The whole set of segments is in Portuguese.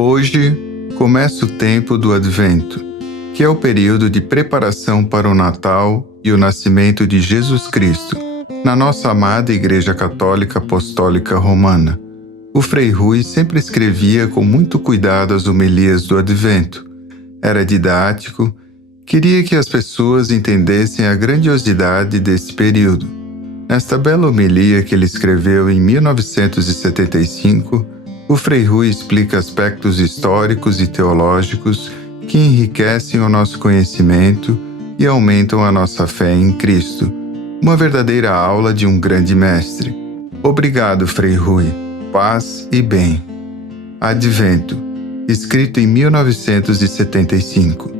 Hoje começa o tempo do Advento, que é o período de preparação para o Natal e o nascimento de Jesus Cristo, na nossa amada Igreja Católica Apostólica Romana. O Frei Rui sempre escrevia com muito cuidado as homilias do Advento. Era didático, queria que as pessoas entendessem a grandiosidade desse período. Nesta bela homilia que ele escreveu em 1975, o Frei Rui explica aspectos históricos e teológicos que enriquecem o nosso conhecimento e aumentam a nossa fé em Cristo. Uma verdadeira aula de um grande mestre. Obrigado, Frei Rui. Paz e bem. Advento, escrito em 1975.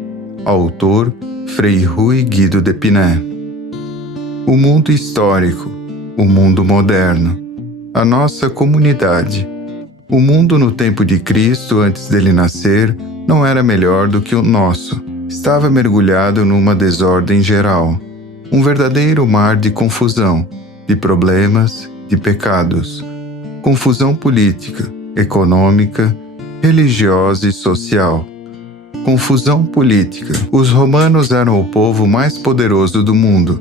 Autor, Frei Rui Guido de Piné. O mundo histórico, o mundo moderno, a nossa comunidade. O mundo no tempo de Cristo, antes dele nascer, não era melhor do que o nosso. Estava mergulhado numa desordem geral. Um verdadeiro mar de confusão, de problemas, de pecados. Confusão política, econômica, religiosa e social. Confusão política. Os romanos eram o povo mais poderoso do mundo.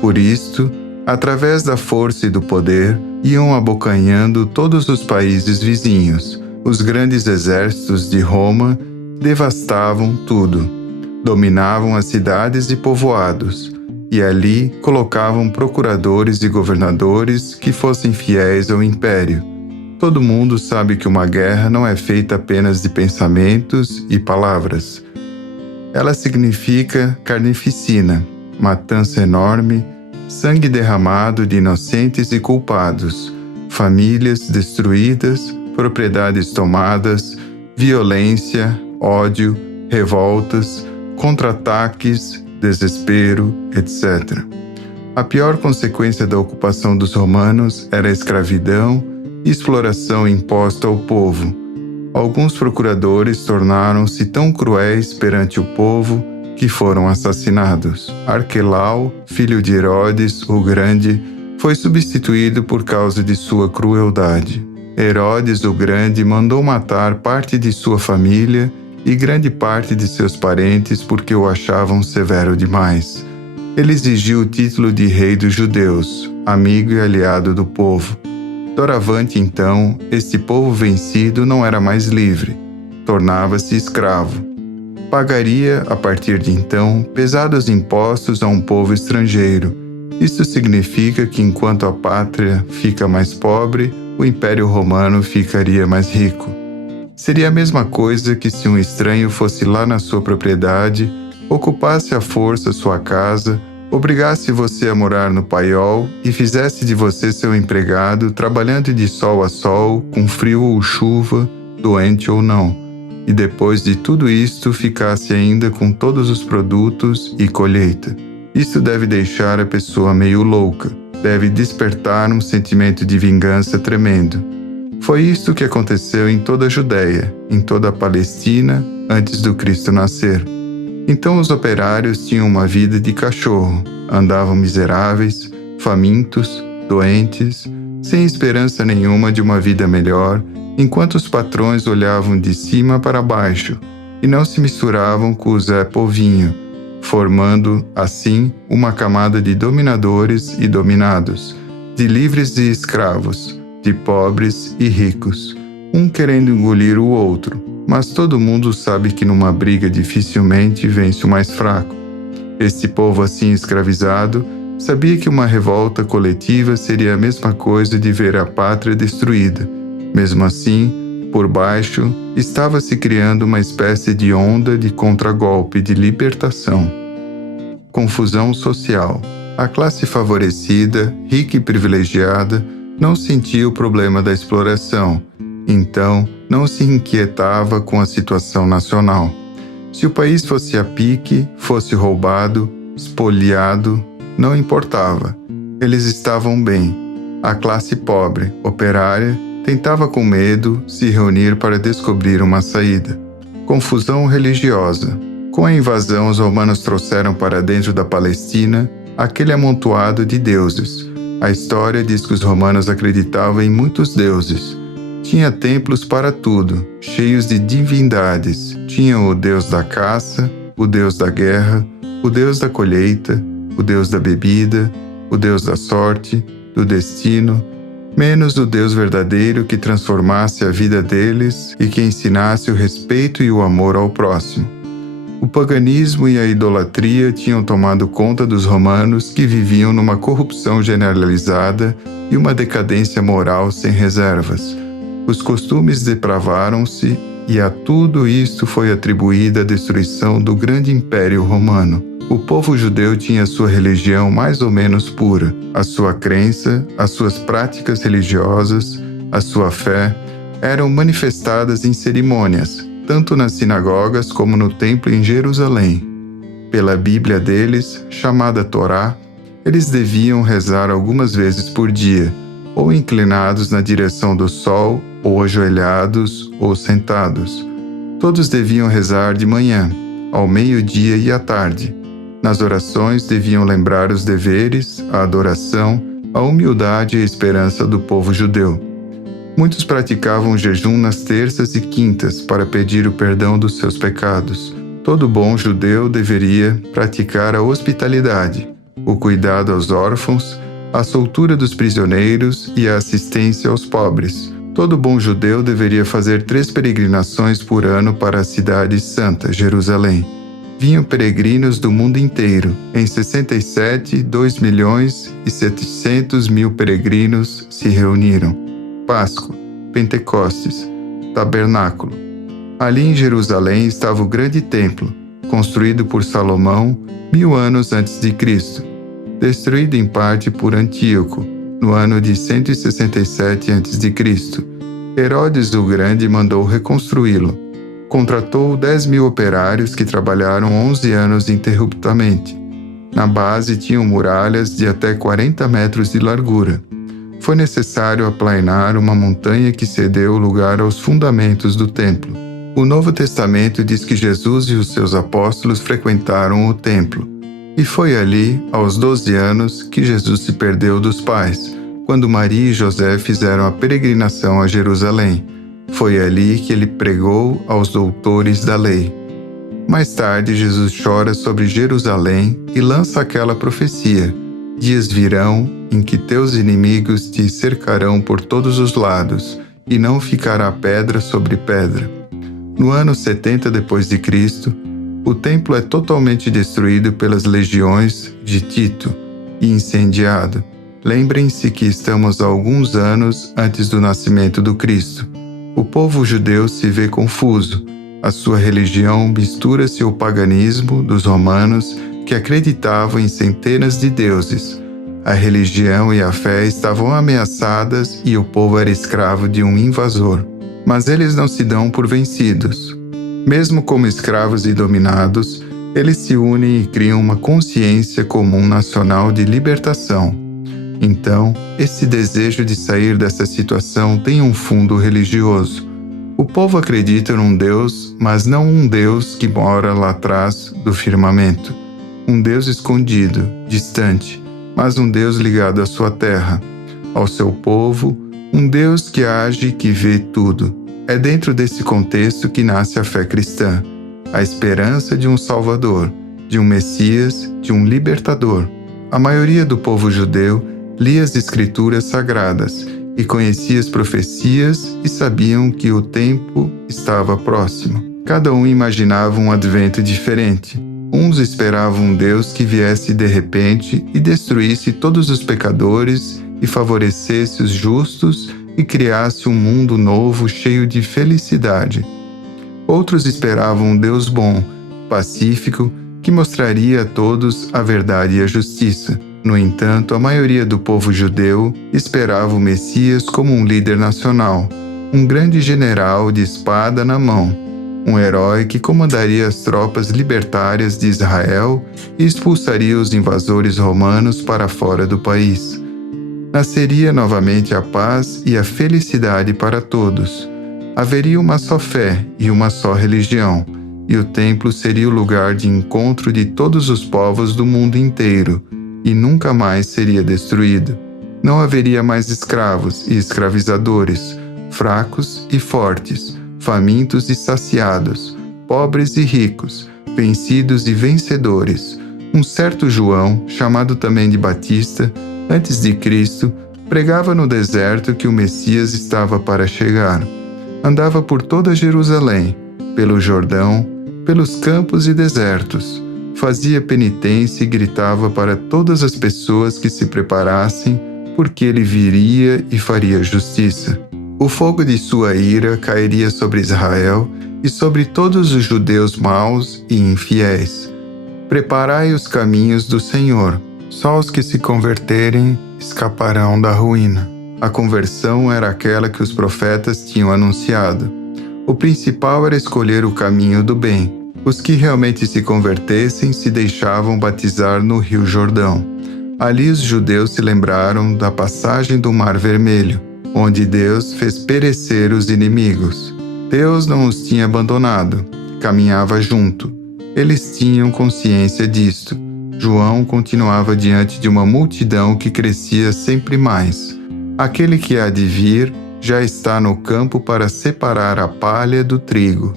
Por isto, através da força e do poder, iam abocanhando todos os países vizinhos. Os grandes exércitos de Roma devastavam tudo. Dominavam as cidades e povoados, e ali colocavam procuradores e governadores que fossem fiéis ao império. Todo mundo sabe que uma guerra não é feita apenas de pensamentos e palavras. Ela significa carnificina, matança enorme, sangue derramado de inocentes e culpados, famílias destruídas, propriedades tomadas, violência, ódio, revoltas, contra-ataques, desespero, etc. A pior consequência da ocupação dos romanos era a escravidão e exploração imposta ao povo. Alguns procuradores tornaram-se tão cruéis perante o povo que foram assassinados. Arquelau, filho de Herodes o Grande, foi substituído por causa de sua crueldade. Herodes o Grande mandou matar parte de sua família e grande parte de seus parentes porque o achavam severo demais. Ele exigiu o título de rei dos judeus, amigo e aliado do povo. Doravante, então, este povo vencido não era mais livre, tornava-se escravo. Pagaria, a partir de então, pesados impostos a um povo estrangeiro. Isso significa que enquanto a pátria fica mais pobre, o Império Romano ficaria mais rico. Seria a mesma coisa que se um estranho fosse lá na sua propriedade, ocupasse à força sua casa, obrigasse você a morar no paiol e fizesse de você seu empregado, trabalhando de sol a sol, com frio ou chuva, doente ou não. E depois de tudo isto ficasse ainda com todos os produtos e colheita. Isto deve deixar a pessoa meio louca, deve despertar um sentimento de vingança tremendo. Foi isto que aconteceu em toda a Judéia, em toda a Palestina, antes do Cristo nascer. Então os operários tinham uma vida de cachorro, andavam miseráveis, famintos, doentes, sem esperança nenhuma de uma vida melhor, enquanto os patrões olhavam de cima para baixo e não se misturavam com o Zé Povinho, formando, assim, uma camada de dominadores e dominados, de livres e escravos, de pobres e ricos, um querendo engolir o outro, mas todo mundo sabe que numa briga dificilmente vence o mais fraco. Este povo assim escravizado sabia que uma revolta coletiva seria a mesma coisa de ver a pátria destruída. Mesmo assim, por baixo, estava se criando uma espécie de onda de contragolpe de libertação. Confusão social. A classe favorecida, rica e privilegiada, não sentia o problema da exploração, então não se inquietava com a situação nacional. Se o país fosse a pique, fosse roubado, espoliado, não importava. Eles estavam bem. A classe pobre, operária, tentava com medo se reunir para descobrir uma saída. Confusão religiosa. Com a invasão, os romanos trouxeram para dentro da Palestina aquele amontoado de deuses. A história diz que os romanos acreditavam em muitos deuses. Tinha templos para tudo, cheios de divindades. Tinha o deus da caça, o deus da guerra, o deus da colheita, o deus da bebida, o deus da sorte, do destino, menos o Deus verdadeiro que transformasse a vida deles e que ensinasse o respeito e o amor ao próximo. O paganismo e a idolatria tinham tomado conta dos romanos, que viviam numa corrupção generalizada e uma decadência moral sem reservas. Os costumes depravaram-se e a tudo isto foi atribuída a destruição do grande Império Romano. O povo judeu tinha sua religião mais ou menos pura, a sua crença, as suas práticas religiosas, a sua fé, eram manifestadas em cerimônias, tanto nas sinagogas como no templo em Jerusalém. Pela Bíblia deles, chamada Torá, eles deviam rezar algumas vezes por dia, ou inclinados na direção do sol, ou ajoelhados, ou sentados. Todos deviam rezar de manhã, ao meio-dia e à tarde. Nas orações deviam lembrar os deveres, a adoração, a humildade e a esperança do povo judeu. Muitos praticavam jejum nas terças e quintas para pedir o perdão dos seus pecados. Todo bom judeu deveria praticar a hospitalidade, o cuidado aos órfãos, a soltura dos prisioneiros e a assistência aos pobres. Todo bom judeu deveria fazer 3 peregrinações por ano para a cidade santa, Jerusalém. Vinham peregrinos do mundo inteiro. Em 67, 2.700.000 peregrinos se reuniram. Páscoa, Pentecostes, Tabernáculo. Ali em Jerusalém estava o grande templo, construído por Salomão 1000 anos antes de Cristo, destruído em parte por Antíoco, no ano de 167 a.C. Herodes o Grande mandou reconstruí-lo. Contratou 10.000 operários que trabalharam 11 anos ininterruptamente. Na base tinham muralhas de até 40 metros de largura. Foi necessário aplainar uma montanha que cedeu lugar aos fundamentos do templo. O Novo Testamento diz que Jesus e os seus apóstolos frequentaram o templo. E foi ali, aos 12 anos, que Jesus se perdeu dos pais, quando Maria e José fizeram a peregrinação a Jerusalém. Foi ali que ele pregou aos doutores da lei. Mais tarde, Jesus chora sobre Jerusalém e lança aquela profecia: dias virão em que teus inimigos te cercarão por todos os lados, e não ficará pedra sobre pedra. No ano 70 d.C., o templo é totalmente destruído pelas legiões de Tito e incendiado. Lembrem-se que estamos a alguns anos antes do nascimento do Cristo. O povo judeu se vê confuso. A sua religião mistura-se ao paganismo dos romanos, que acreditavam em centenas de deuses. A religião e a fé estavam ameaçadas e o povo era escravo de um invasor. Mas eles não se dão por vencidos. Mesmo como escravos e dominados, eles se unem e criam uma consciência comum nacional de libertação. Então, esse desejo de sair dessa situação tem um fundo religioso. O povo acredita num Deus, mas não um Deus que mora lá atrás do firmamento. Um Deus escondido, distante, mas um Deus ligado à sua terra, ao seu povo, um Deus que age e que vê tudo. É dentro desse contexto que nasce a fé cristã, a esperança de um Salvador, de um Messias, de um Libertador. A maioria do povo judeu lia as Escrituras Sagradas e conhecia as profecias e sabiam que o tempo estava próximo. Cada um imaginava um advento diferente. Uns esperavam um Deus que viesse de repente e destruísse todos os pecadores e favorecesse os justos e criasse um mundo novo cheio de felicidade. Outros esperavam um Deus bom, pacífico, que mostraria a todos a verdade e a justiça. No entanto, a maioria do povo judeu esperava o Messias como um líder nacional, um grande general de espada na mão, um herói que comandaria as tropas libertárias de Israel e expulsaria os invasores romanos para fora do país. Nasceria novamente a paz e a felicidade para todos. Haveria uma só fé e uma só religião, e o templo seria o lugar de encontro de todos os povos do mundo inteiro, e nunca mais seria destruído. Não haveria mais escravos e escravizadores, fracos e fortes, famintos e saciados, pobres e ricos, vencidos e vencedores. Um certo João, chamado também de Batista, antes de Cristo, pregava no deserto que o Messias estava para chegar. Andava por toda Jerusalém, pelo Jordão, pelos campos e desertos. Fazia penitência e gritava para todas as pessoas que se preparassem, porque ele viria e faria justiça. O fogo de sua ira cairia sobre Israel e sobre todos os judeus maus e infiéis. Preparai os caminhos do Senhor. Só os que se converterem escaparão da ruína. A conversão era aquela que os profetas tinham anunciado. O principal era escolher o caminho do bem. Os que realmente se convertessem se deixavam batizar no Rio Jordão. Ali os judeus se lembraram da passagem do Mar Vermelho, onde Deus fez perecer os inimigos. Deus não os tinha abandonado, caminhava junto. Eles tinham consciência disto. João continuava diante de uma multidão que crescia sempre mais. Aquele que há de vir já está no campo para separar a palha do trigo.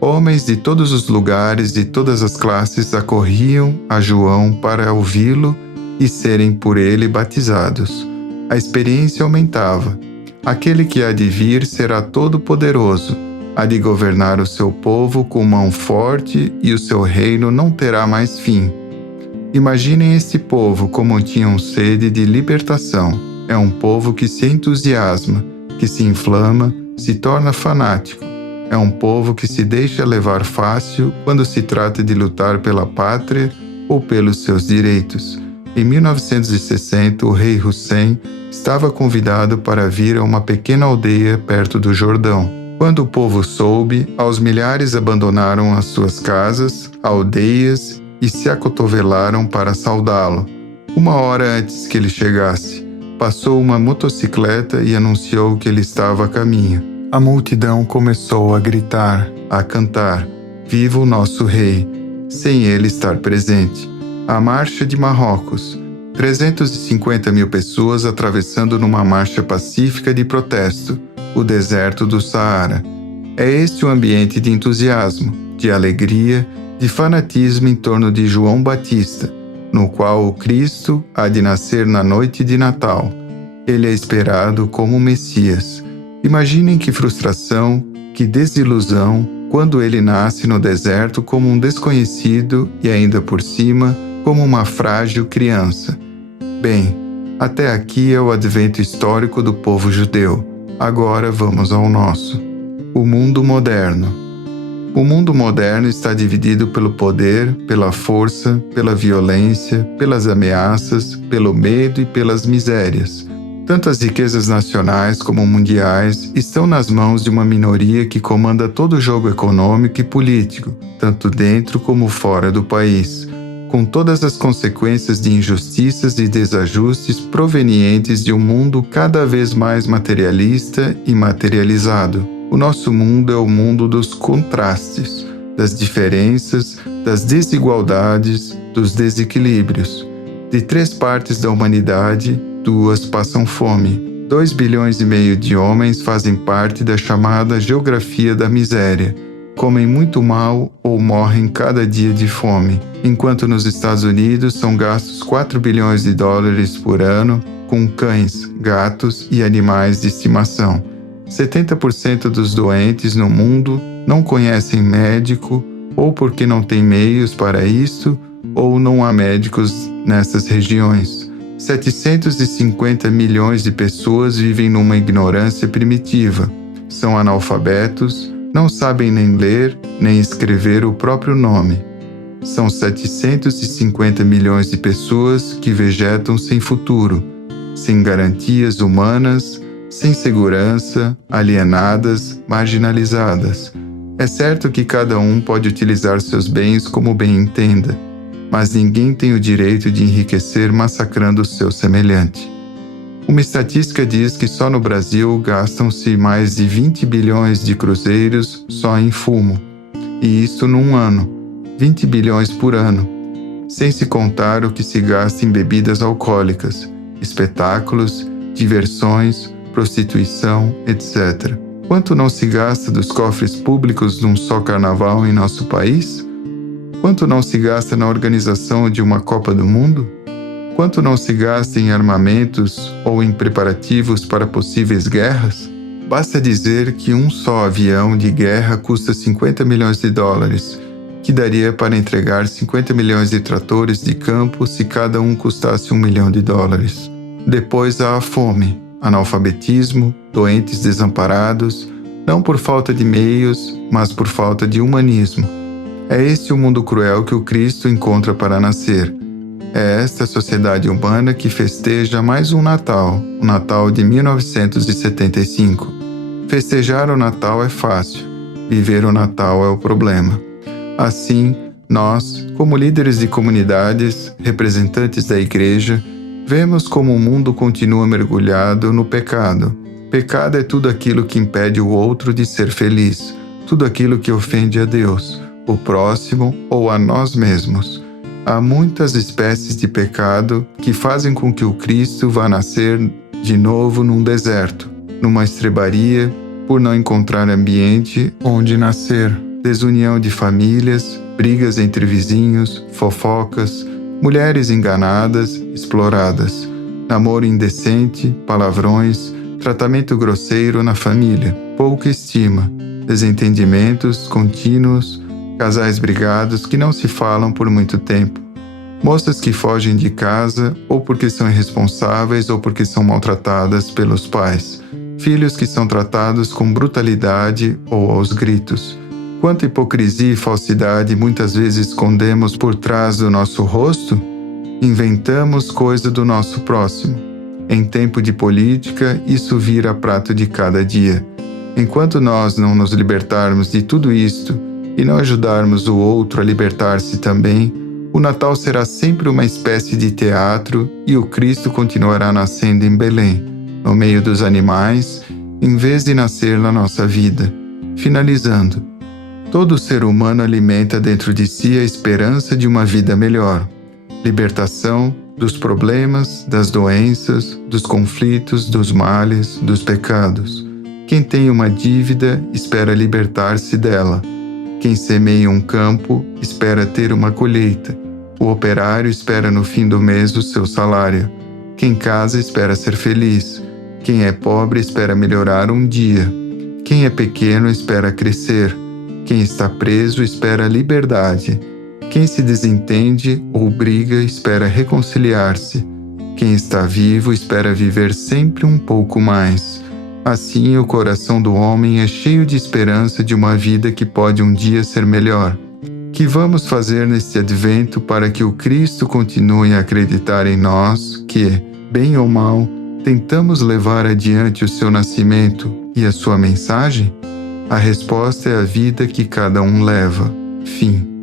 Homens de todos os lugares, de todas as classes, acorriam a João para ouvi-lo e serem por ele batizados. A experiência aumentava. Aquele que há de vir será todo-poderoso, há de governar o seu povo com mão forte e o seu reino não terá mais fim. Imaginem este povo como tinham sede de libertação. É um povo que se entusiasma, que se inflama, se torna fanático. É um povo que se deixa levar fácil quando se trata de lutar pela pátria ou pelos seus direitos. Em 1960, o rei Hussein estava convidado para vir a uma pequena aldeia perto do Jordão. Quando o povo soube, aos milhares abandonaram as suas casas, aldeias e se acotovelaram para saudá-lo. Uma hora antes que ele chegasse, passou uma motocicleta e anunciou que ele estava a caminho. A multidão começou a gritar, a cantar, "Viva o nosso rei!", sem ele estar presente. A Marcha de Marrocos, 350 mil pessoas atravessando numa marcha pacífica de protesto, o deserto do Saara. É este o ambiente de entusiasmo, de alegria, de fanatismo em torno de João Batista, no qual o Cristo há de nascer na noite de Natal. Ele é esperado como o Messias. Imaginem que frustração, que desilusão, quando ele nasce no deserto como um desconhecido e ainda por cima, como uma frágil criança. Bem, até aqui é o advento histórico do povo judeu. Agora vamos ao nosso. O mundo moderno. O mundo moderno está dividido pelo poder, pela força, pela violência, pelas ameaças, pelo medo e pelas misérias. Tanto as riquezas nacionais como mundiais estão nas mãos de uma minoria que comanda todo o jogo econômico e político, tanto dentro como fora do país, com todas as consequências de injustiças e desajustes provenientes de um mundo cada vez mais materialista e materializado. O nosso mundo é o mundo dos contrastes, das diferenças, das desigualdades, dos desequilíbrios. De 3 partes da humanidade, 2 passam fome. 2,5 bilhões de homens fazem parte da chamada geografia da miséria. Comem muito mal ou morrem cada dia de fome, enquanto nos Estados Unidos são gastos 4 bilhões de dólares por ano com cães, gatos e animais de estimação. 70% dos doentes no mundo não conhecem médico ou porque não têm meios para isto ou não há médicos nessas regiões. 750 milhões de pessoas vivem numa ignorância primitiva. São analfabetos, não sabem nem ler, nem escrever o próprio nome. São 750 milhões de pessoas que vegetam sem futuro, sem garantias humanas, sem segurança, alienadas, marginalizadas. É certo que cada um pode utilizar seus bens como bem entenda, mas ninguém tem o direito de enriquecer massacrando o seu semelhante. Uma estatística diz que só no Brasil gastam-se mais de 20 bilhões de cruzeiros só em fumo, e isso num ano, 20 bilhões por ano, sem se contar o que se gasta em bebidas alcoólicas, espetáculos, diversões, prostituição, etc. Quanto não se gasta dos cofres públicos num só carnaval em nosso país? Quanto não se gasta na organização de uma Copa do Mundo? Quanto não se gasta em armamentos ou em preparativos para possíveis guerras? Basta dizer que um só avião de guerra custa 50 milhões de dólares, que daria para entregar 50 milhões de tratores de campo se cada um custasse 1 milhão de dólares. Depois há a fome, analfabetismo, doentes desamparados, não por falta de meios, mas por falta de humanismo. É este o mundo cruel que o Cristo encontra para nascer. É esta sociedade humana que festeja mais um Natal, o Natal de 1975. Festejar o Natal é fácil, viver o Natal é o problema. Assim, nós, como líderes de comunidades, representantes da Igreja, vemos como o mundo continua mergulhado no pecado. Pecado é tudo aquilo que impede o outro de ser feliz, tudo aquilo que ofende a Deus, o próximo ou a nós mesmos. Há muitas espécies de pecado que fazem com que o Cristo vá nascer de novo num deserto, numa estrebaria, por não encontrar ambiente onde nascer. Desunião de famílias, brigas entre vizinhos, fofocas, mulheres enganadas, exploradas, namoro indecente, palavrões, tratamento grosseiro na família, pouca estima, desentendimentos contínuos, casais brigados que não se falam por muito tempo, moças que fogem de casa ou porque são irresponsáveis ou porque são maltratadas pelos pais, filhos que são tratados com brutalidade ou aos gritos. Quanta hipocrisia e falsidade muitas vezes escondemos por trás do nosso rosto? Inventamos coisa do nosso próximo. Em tempo de política, isso vira prato de cada dia. Enquanto nós não nos libertarmos de tudo isto e não ajudarmos o outro a libertar-se também, o Natal será sempre uma espécie de teatro e o Cristo continuará nascendo em Belém, no meio dos animais, em vez de nascer na nossa vida. Finalizando, todo ser humano alimenta dentro de si a esperança de uma vida melhor, libertação dos problemas, das doenças, dos conflitos, dos males, dos pecados. Quem tem uma dívida espera libertar-se dela. Quem semeia um campo espera ter uma colheita. O operário espera no fim do mês o seu salário. Quem casa espera ser feliz. Quem é pobre espera melhorar um dia. Quem é pequeno espera crescer. Quem está preso espera liberdade. Quem se desentende ou briga espera reconciliar-se. Quem está vivo espera viver sempre um pouco mais. Assim, o coração do homem é cheio de esperança de uma vida que pode um dia ser melhor. Que vamos fazer neste advento para que o Cristo continue a acreditar em nós que, bem ou mal, tentamos levar adiante o seu nascimento e a sua mensagem? A resposta é a vida que cada um leva. Fim.